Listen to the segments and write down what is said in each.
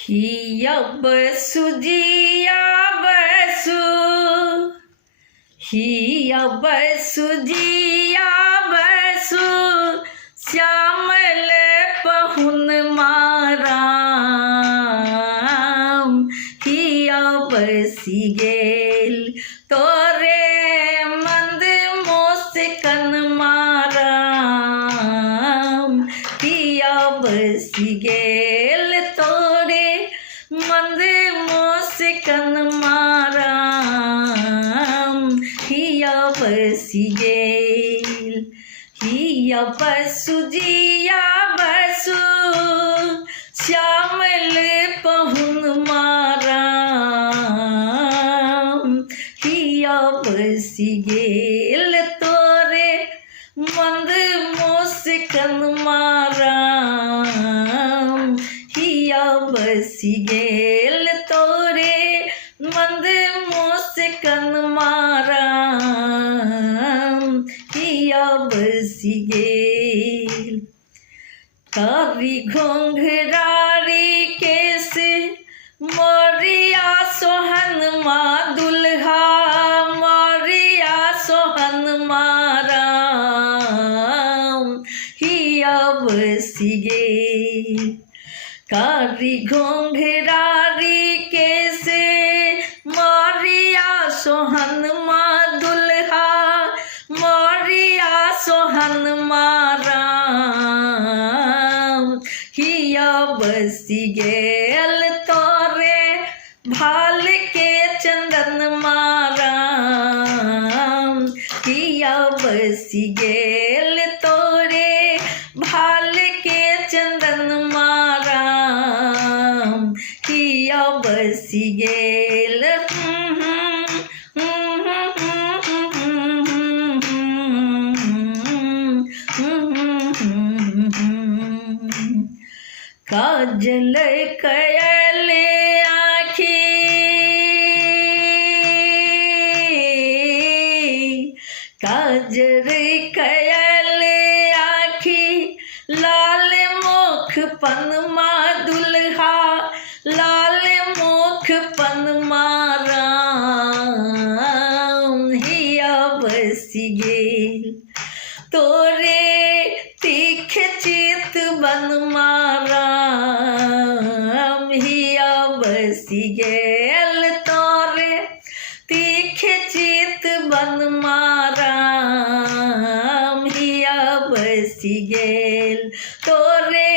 हिया बसु जिया बसु, हिया बसु जिया बसु, श्यामल पहुन माराम। हिया बसी गेल तोरे मंद मोस्कन माराम। हिया बसी गेल तोरे मंद मोस्कन माराम। हिया बसी गेल, हिया बसु जिया बसु, श्यामल पहुन माराम। हिया बसी गेल तोरे मंद मोस्कन माराम। हिया बसी गेल तोरे मंद मोस्कन माराम। हिया बसी गेल कारी घोंघरारी केस मोरिया सोहन मा दुल्हा। मोरिया सोहन माराम। हिया बसी गेल कारी घोंघरारी केस मोरिया सोहन मा दुल्हा। मोरिया सोहन माराम। हिया बसी गेल तोरे भाल के चंदन माराम। हिया बसी गेल तोरे भाल के चंदन माराम। हिया बसी गेल काजल कयल आँखी, काजर कयल आँखी, लाल मुख पनमा दुल्हा। लाल मुख पनमा राम। हिया बसी गेल तोरे तीख चित बन माराम। हिया बसी गेल तोरे तीख चित बन माराम। हिया बसी गेल तोरे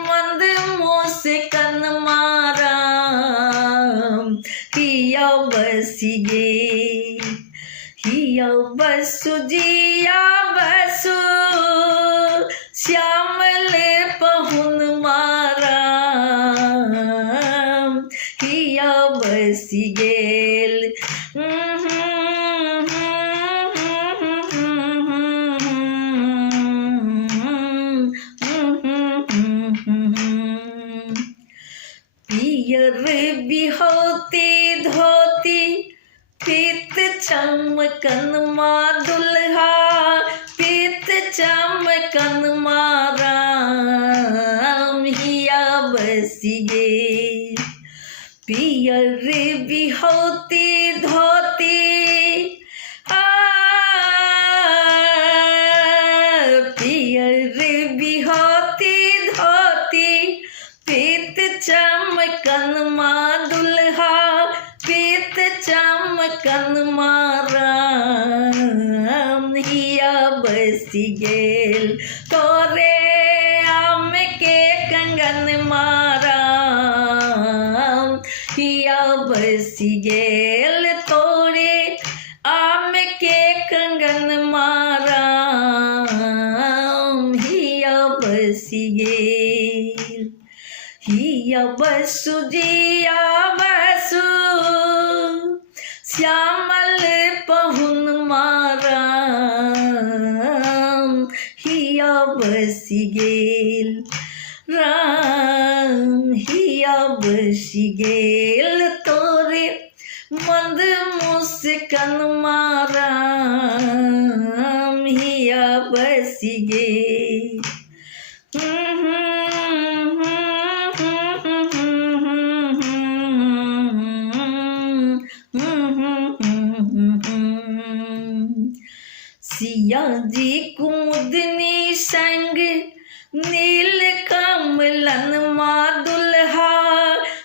मंद मोस्कन माराम। हिया बसी गेल, हिया बसु जिया बसु, श्यामल पहुन माराम। हिया बसी गेल पियर बिहोती धोती, पीत चमकन मा दुल्हा। पीत चमकन माराम। हिया बसी गेल पियर बिहोती धोती, पियर बिहोती धोती, पीत चमकन मा दुल्हा। पीत चमकन माराम। हिया बसी गेल तोरे आम के कंगन माराम। हिया बसी गेल तोरे आम के कंगन माराम। हिया बसी गेल, हिया बसु जिया बसु, श्यामल पहुन माराम। हिया बसी गेल राम। हिया बसी गेल तोरे मंद मुस्कन माराम। हिया बसी गेल सिया जी कुमुदनी संग नील कमलन माँ दुल्हा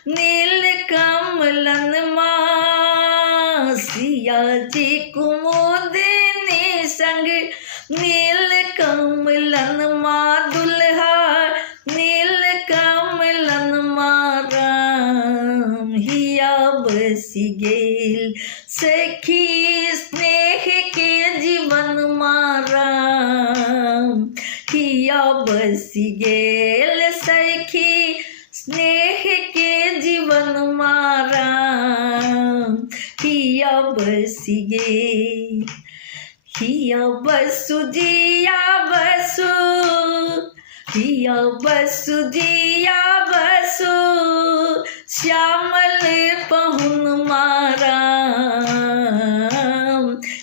नील कमलन माँ सिया जी कुमुदनी संग नील कमलन माँ दुल्हा नील कमलन माँ राम हिया बसी गेल सखी स्नेह के जीवन माँ राम हिया बसी गेल सखी स्नेह के जीवन माँ राम हिया बसी गेल हिया बसु जिया बसु हिया बसु जिया बसु श्यामल पहुन मारा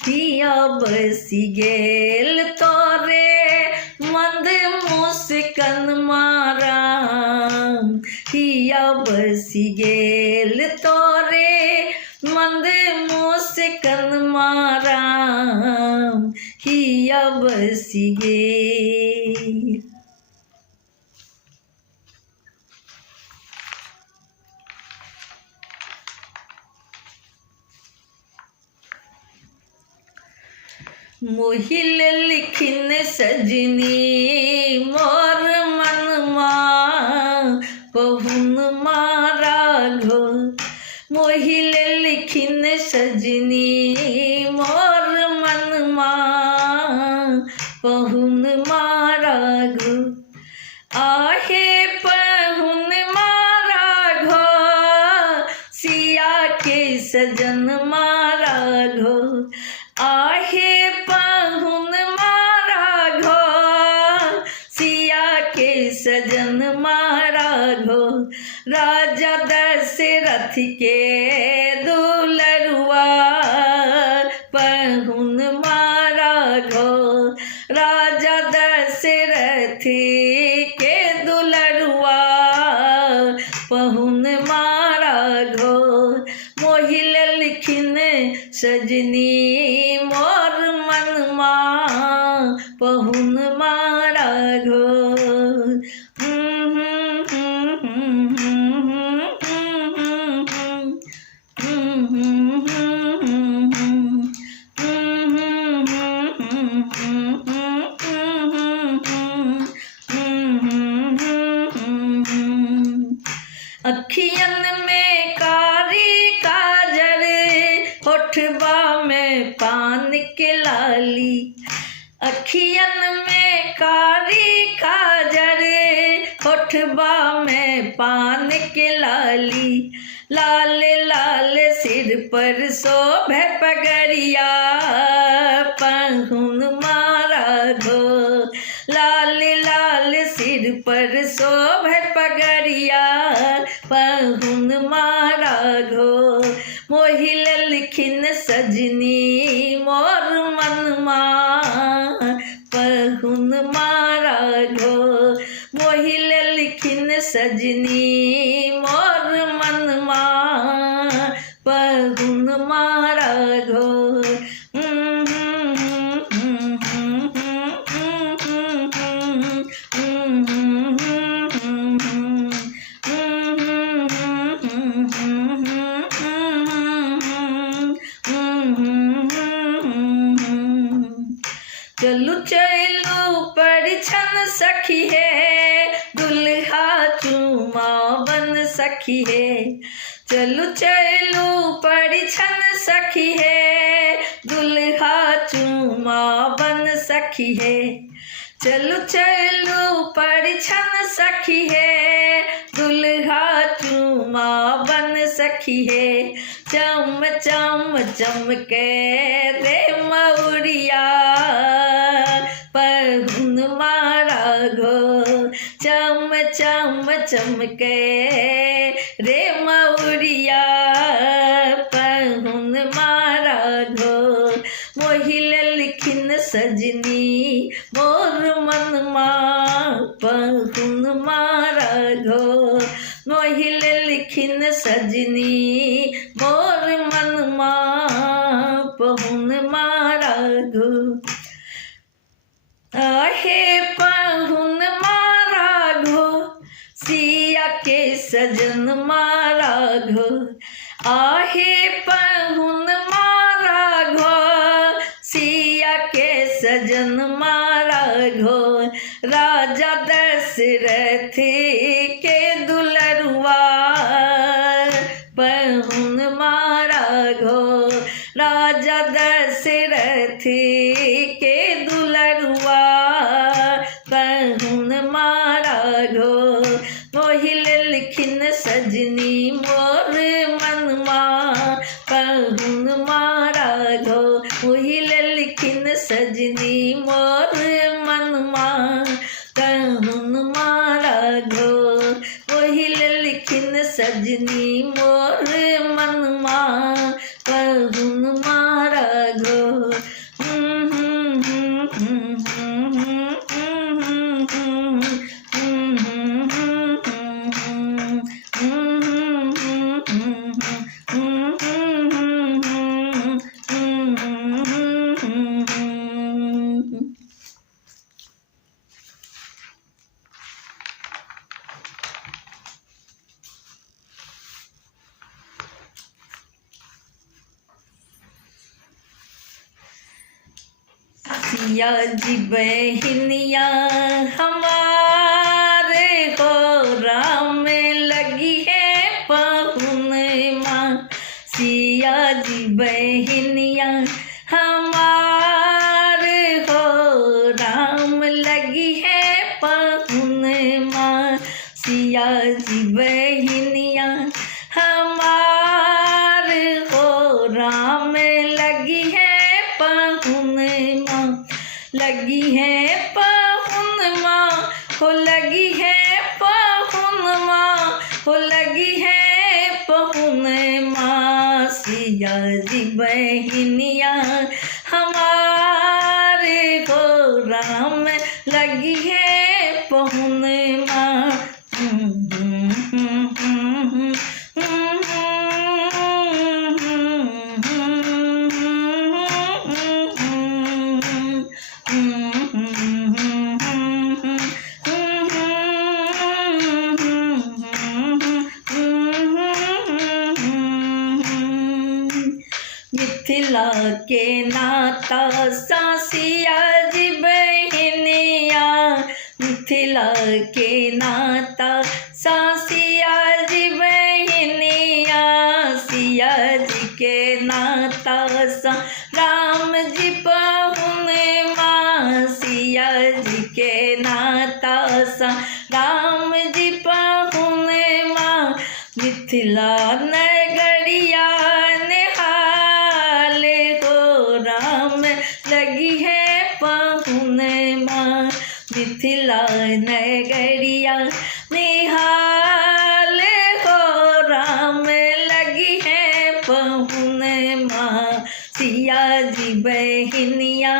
हिया बसी गेल तोरे मंद मुस्कन मारा हिया बसी गेल तोरे मंद मुस्कन मारा हिया बसी गेल। मोहिल लिखिन सजनी मोर मन माँ पहुन मारा घो मोहिल लिखिन सजनी मोर मन माँ पहुन मारा घो आहे पहुन मारा घो सिया के सजन मारा घो आहे पहुन मारा घो सिया के सजन मारा घो राजा दशरथ के दुलरुआ पहुन मारा घो राजा दशरथ के दुलरुआ पहुन मारा घो मोहिल लिखिन सजनी मोर मन माँ पहुन मारा घो अखियन में कारी काजल होठबा में पान के लाली अखियन में कारी काजल होठबा में पान के लाली लाल लाल सिर पर शोभे पगड़िया पहुन मारा घो लाल लाल सिर पर शोभे पगड़िया पहुन मारा घो मोहिल लिखिन सजनी मोर मन माँ पहुन मारा घो मोहिल लिखिन सजनी मोर मन माँ पहुन मारा घो चलू चलू परिछन सखी है दुल्हा चूमा बन सखी है चलू चलू परिछन सखी है दुल्हा चूमा बन सखी है चलू चलू परिछन सखी है दुल्हा चूमा बन सखी है चम चम चमके रे मौरिया पहुन मारा घो चम चम चमके रे मौरिया पहुन मारा घो मोहिल लिखिन सजनी मोर मन माँ पहुन मारा घो मोहिल लिखिन सजनी मोर मन माँ पहुन मारा घो आहे पहुन मारा घो, सिया के सजन मारा घो। आहे पहुन मारा घो, सिया के सजन मारा घो। राजा दशरथ के दुलरुआ, पहुन मारा घो। राजा दशरथ के दुलरुआ, पहुन मारा घो। मोहिल लिखिन सजनी मोर मनमा, पहुन मारा घो। मोहिल लिखिन सजनी मोर मनमा, पहुन मारा घो। मोहिल लिखिन सजनी मोर मनमा, पहुन मारा घो। सिया जी बहनिया हमारे को राम लगी है पहुन माँ। सिया जी बहनिया हमारे को राम लगी है पहुन माँ। सिया जी बहनिया हमारे को राम लगी है पहुन माँ। लगी है पहुन माँ हो, लगी है पहुन माँ हो, लगी है पहुन माँ। सिया जी बहनिया हमारे को राम लगी है पहुन माँ। मिथिला के नाता सासिया जी बहनिया, मिथिला के नाता सासिया जी बहनिया। सिया जी के नाता सा राम जी पहुन माँ। सिया जी के नाता सा राम जी पहुन माँ। मिथिला नगरिया लगी है पहुन माँ। मिथिला नगरिया निहाल हो, राम लगी है पहुन माँ। सिया जी बहनिया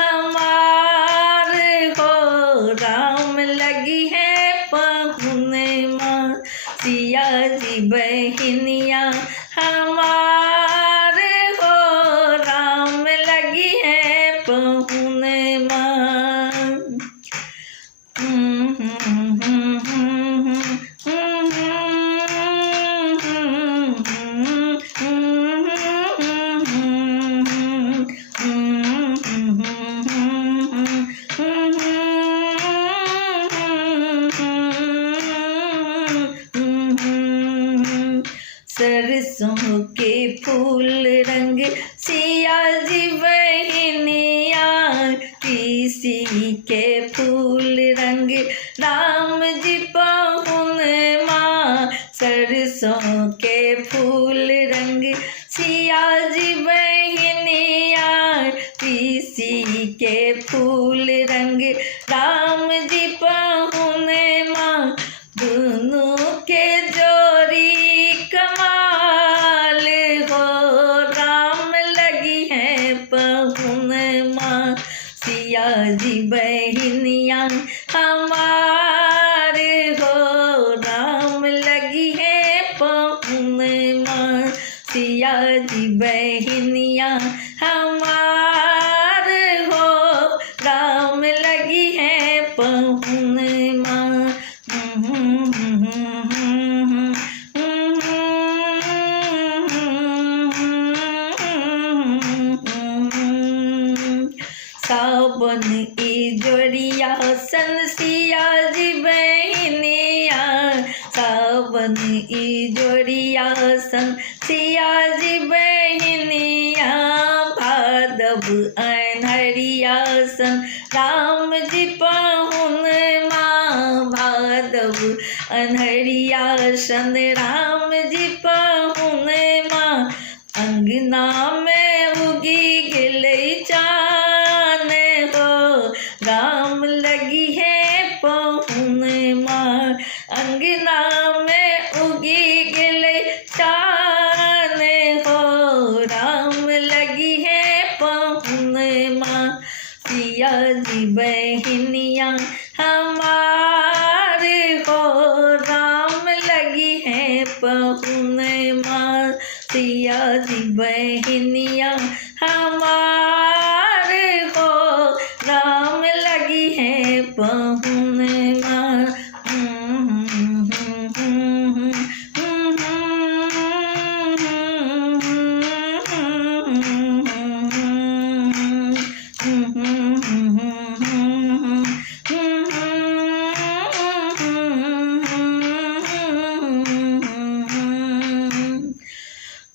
हमार हो, राम लगी है पहुन माँ। सिया जी बहनिया हमार हो, राम लगी है पहुन माँ। सरसों के फूल रंग सिया जी बहनिया। तीसी के फूल रंग राम जी पहुन माँ। सरसों के फूल रंग सिया जी बहनिया। तीसी के फूल रंग राम जी पहुन माँ। दोनों के जोड़ी कमाल हो, राम लगी है पहुन माँ। सिया जी बहनिया हमारे हो, राम लगी है पहुन माँ। सिया जी बहनिया हमारे हो, राम लगी ई जोड़िया सन सिया जी बहनिया, सावन ई जोड़िया सन सिया जी बहनिया, भादव अनहरिया सन राम जी पाहुन माँ, भादव अनहरिया सन राम जी पाहुन माँ, अंगना में उगी गिलई चान हो, राम लगी है पाहुन माँ, अंगना में उगी गिलई चान हो, राम लगी है पाहुन माँ, सिया जी बहनिया हमारे हो, राम लगी है पाहुन माँ, सिया जी बहनिया हमारे हो, राम लगी है पाहुन माँ।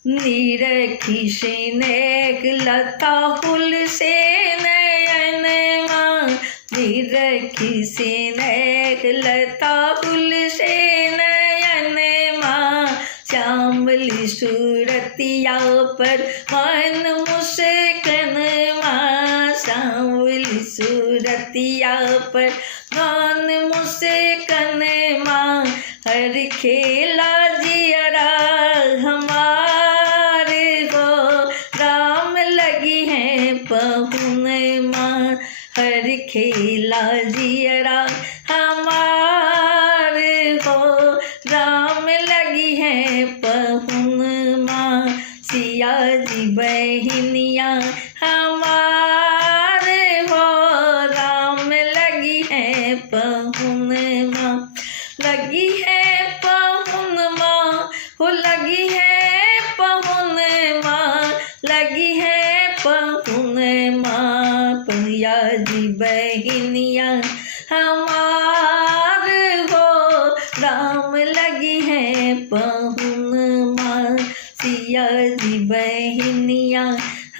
नीरखी से नेक लता फूल से नयन माँ, नीरखी से नेक लता फूल से नयन माँ, श्यामली सूरतिया पर मन मुस्कान माँ, श्यामली सूरतिया पर मन मुस्कान माँ, हर खेला जियरा हमारे हो, राम लगी है पाहुन माँ, हर खेला जियरा हमारे हो, राम लगी है पाहुन माँ, सिया जी बहनिया हमारे हो, राम लगी है पाहुन माँ, लगी है पाहुन माँ हो, लगी है पाहुन माँ, लगी है पाहुन माँ, पिया जी बहनिया हमारे हो, राम लगी है पाहुन माँ, सिया जी बहनिया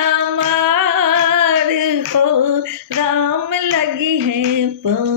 हमारे हो, राम लगी है पाहुन।